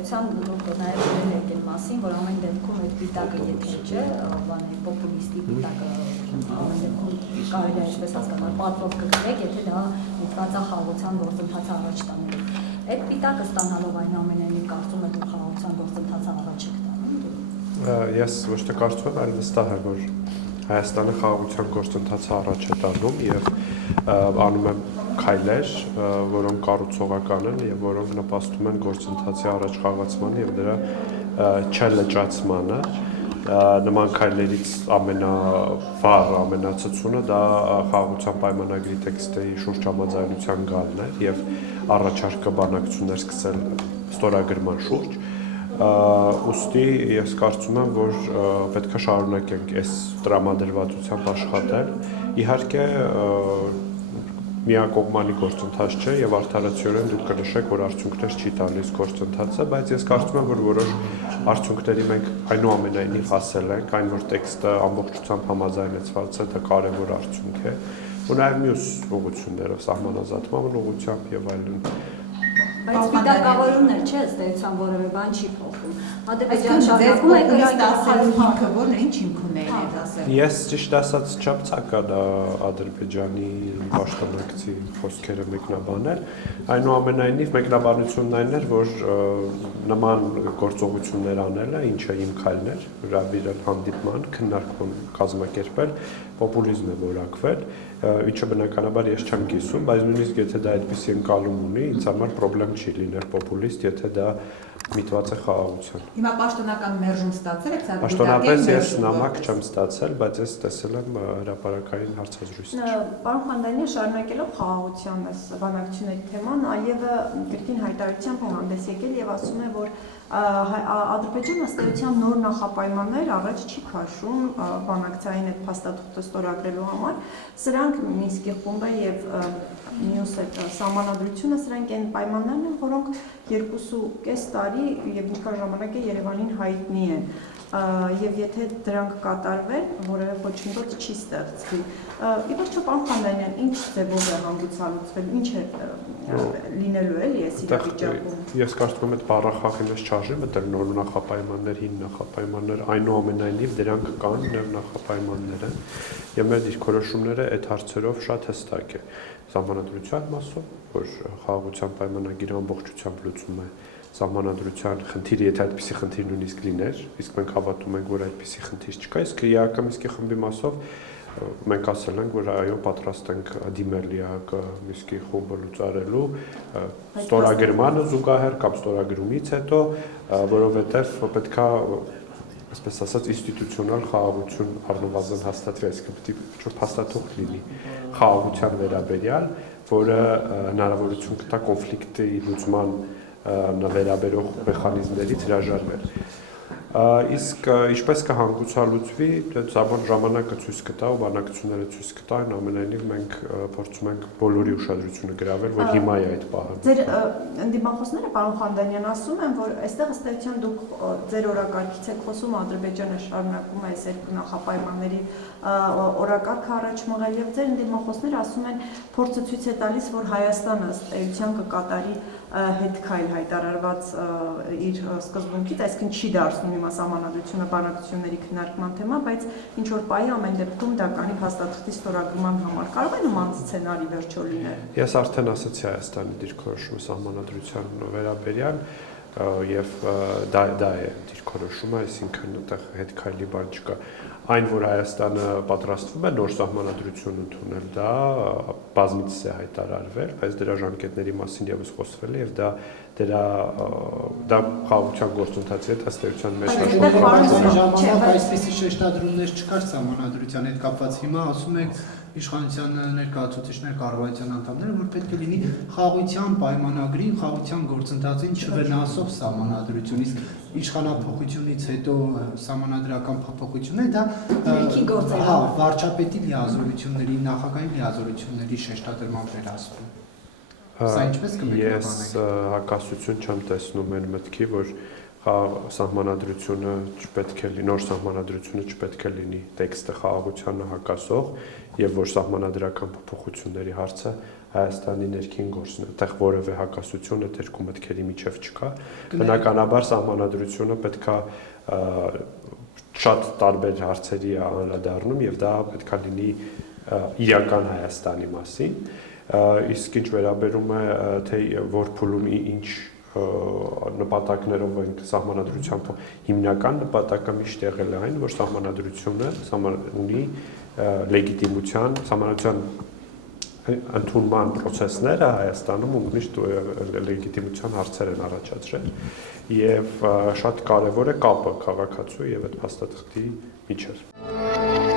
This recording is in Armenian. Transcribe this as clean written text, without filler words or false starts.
ըստեյության դուք նաև գրել եք այն մասին, որ ամեն դեպքում այդ պիտակը եթե չէ, բանի պոպուլիստի պիտակը ամեն դեպքում կարելի է այսպես հասկանալ, պատվով կգրեք, եթե դա միտված է խաղաղության գործընթացը առաջ տանելու։ Այդ պիտակը ստանալով այնուամենայնիվ կարծում եք, որ խաղաղության գործընթացը առաջ եք տանում։ Ես ոչ թե կարծում եմ, այլ վստահ եմ, որ Հայաստանը խաղաղության գործընթացը առաջ է տանում եւ անում եմ քայլեր, որոնք կառուցողական են եւ որոնք նպաստում են գործընթացի առաջխաղացմանը եւ դրա չլճացմանը։ Նման քայլերից ամենավառ, ամենացցությունը դա խաղաղության պայմանագրի տեքստի շուրջ համաձայնության գալն է եւ առաջարկը բանակցություններ սկսել ստորագրման շուրջ։ Ուստի ես կարծում եմ, որ պետք է շարունակենք այս տրամադրվածությամբ աշխատել։ Իհարկե միակողմանի գործընթաց չէ եւ արդարացիորեն դուք կնշեք, որ արդյունքներ չի տալիս գործընթացը, բայց ես կարծում եմ, որ որոշ արդյունքների մենք այնուամենայնիվ հասել ենք, այն որ տեքստը ամբողջությամբ համաձայնեցված է, դա կարևոր արդյունք է, ու նաեւ մյուս ուղղություններով սահմանազատման ուղղությամբ եւ այլն։ Բայց պիտակավորումն էլ չէ, ըստ էության որևէ բան չի փոխվում։ Ադրբեջանը շարունակում է կրակի հիմքը որն է, ինչ հիմք ունեն այդ ասել։ Ես ճիշտ ասած չեմ ցակա դա Ադրբեջանի պաշտոնակցի խոսքերը մեկնաբանել, այնուամենայնիվ մեկնաբանությունն այն էր, որ նման գործողություններ անելը, ինչը իմ քայլն էր, հրավիրել հանդիպման, քննարկում կազմակերպել, պոպուլիզմ է որակվել, ինչը բնականաբար ես չեմ կիսում, բայց նույնիսկ եթե դա այդպիսի ընկալում ունի, ինձ համար խնդրեմ չի լինել պոպուլիստ, եթե դա միտված է խաղաղության։ Հիմա պաշտոնական մերժում ստացել եք, Պաշտոնապես ես նամակ չեմ ստացել, բայց ես տեսել եմ հրապարակային հարցազրույցներ։ Պարոն Խանդանյան, շարունակելով խաղաղության այս բանակցությունների թեման, Ալիևը կրկին հայտարարությամբ է հանդես եկել եւ ասում է, որ Ադրբեջանը ըստ էության նոր նախապայմաններ առաջ չի քաշում բանակցային այդ փաստաթուղթը ստորագրելու համար։ Սրանք Մինսկի խումբը եւ մյուս այդ սահմանադրությունը, սրանք այն պայմաններն են, որոնք 2.5 տարի եւ ինչքան ժամանակ է Երևանին հայտնի են։ Եվ եթե դրանք կատարվեն, որևէ ոչնչոց չի ստեղծվի։ Ի վերջո, պարոն Խանդանյան, ինչ ձևով է հանգուցալուծվել, ինչ է լինելու էլի այս իրավիճակում։ Ես կարծում եմ, այդ բառախաղին ես չարժի մտել նոր նախապայմաններ, հին նախապայմաններ, այնուամենայնիվ դրանք կան, նոր նախապայմաններ են, եւ մեր դիրքորոշումները այդ հարցերով շատ հստակ է։ Սահմանադրության մասով, որ խաղաղության պայմանագիրը ամբողջությամբ լուծում է սահմանադրության խնդիրը, եթե այդպիսի խնդիր նույնիսկ լիներ, իսկ մենք հավատում ենք, որ այդպիսի խնդիր չկա, իսկ ԵԱՀԿ Մինսկի խմբի մասով մենք ասել ենք, որ այո, պատրաստ ենք դիմել ԵԱՀԿ Մինսկի խումբը լուծարելու ստորագրմանը զուգահեռ կամ ստորագրումից հետո, որովհետև պետքա այսպես ասած ինստիտուցիոնալ խաղաղություն առնվազն հաստատվի, այսինքն պետք է փաստաթուղթ լինի խաղաղության վերաբերյալ, որը հնարավորություն կտա կոնֆլիկտի լուծման վերաբերող մեխանիզմներից հրաժարվել։ Իսկ ինչպես կհանգուցալուծվի, ցավոք ժամանակը ցույց կտա ու բանակցությունները ցույց կտա, այնուամենայնիվ մենք փորձում ենք բոլորի ուշադրությունը գրավել, որ հիմա է այդ պահը։ Ձեր ընդդիմախոսները, պարոն Խանդանյան, ասում են, որ այստեղ ըստ էության դուք ձեր օրակարգից եք խոսում, Ադրբեջանը շարունակում է այս երկու նախապայմանների օրակարգը առաջ մղել եւ ձեր ընդդիմախոսները ասում են, փորձը ցույց է տալիս, որ Հայաստանը ըստ էության կկատարի հետքայլ հայտարարված իր սկզբունքից, այսինքն չի դարձնում հիմա սահմանադրությունը բանակցությունների քննարկման թեմա, բայց ինչ որ պահի ամեն դեպքում դա կանի փաստաթղթի ստորագրման համար։ Կարող է նման սցենարի վերջո լինել։ Ես արդեն ասացի Հայաստանի դիրքորոշումը սահմանադրության վերաբերյալ եւ դա է դիրքորոշումը, այսինքն այդտեղ հետքայլի բան չկա։ Այն, որ Հայաստանը պատրաստվում է նոր սահմանադրություն ընդունել, դա բազմիցս է հայտարարվել, բայց դրա ժամկետների մասին եւս խոսվել է եւ դա խաղաղության գործընթացի հետ ըստեյության մեջ ժամանակ այսպիսի շեշտադրումներ չկար սահմանադրության հետ կապված։ Հիմա ասում եք իշխանության ներկայացուցիչներ, կառավարության անդամները, որ պետք է լինի խաղաղության պայմանագրի, խաղաղության գործընթացին չվնասող սահմանադրություն, իսկ իշխանափոխությունից հետո սահմանադրական փոփոխությունները դա վարչապետի լիազորությունների, նախագահի լիազորությունների շեշտադրման վերահսկում։ Սա ինչպես կմեկնաբանեք։ Ես հակասություն չեմ տեսնում այն մտքի, որ սահմանադրությունը չպետք է լինի, նոր սահմանադրությունը չպետք է լինի տեքստը խաղաղությանը հակասող եւ որ սահմանադրական փոփոխությունների հարցը Հայաստանի ներքին գործն է, այդտեղ որևէ հակասություն այդ երկու մտքերի միջև չկա։ Բնականաբար սահմանադրությունը պետքա շատ տարբեր հարցերի անդրադառնում եւ դա պետքա լինի իրական Հայաստանի մասին, իսկ ինչ վերաբերում է թե որ փուլում ինչ նպատակներով ենք սահմանադրությամբ հիմնական նպատակը միշտ եղել է այն, որ սահմանադրությունը ունի լեգիտիմության, սահմանադրության ընդունման process-ները Հայաստանում միշտ լեգիտիմության հարցեր են առաջացրել եւ շատ կարեւոր է կապը քաղաքացու եւ այդ փաստաթղթի միջեւ։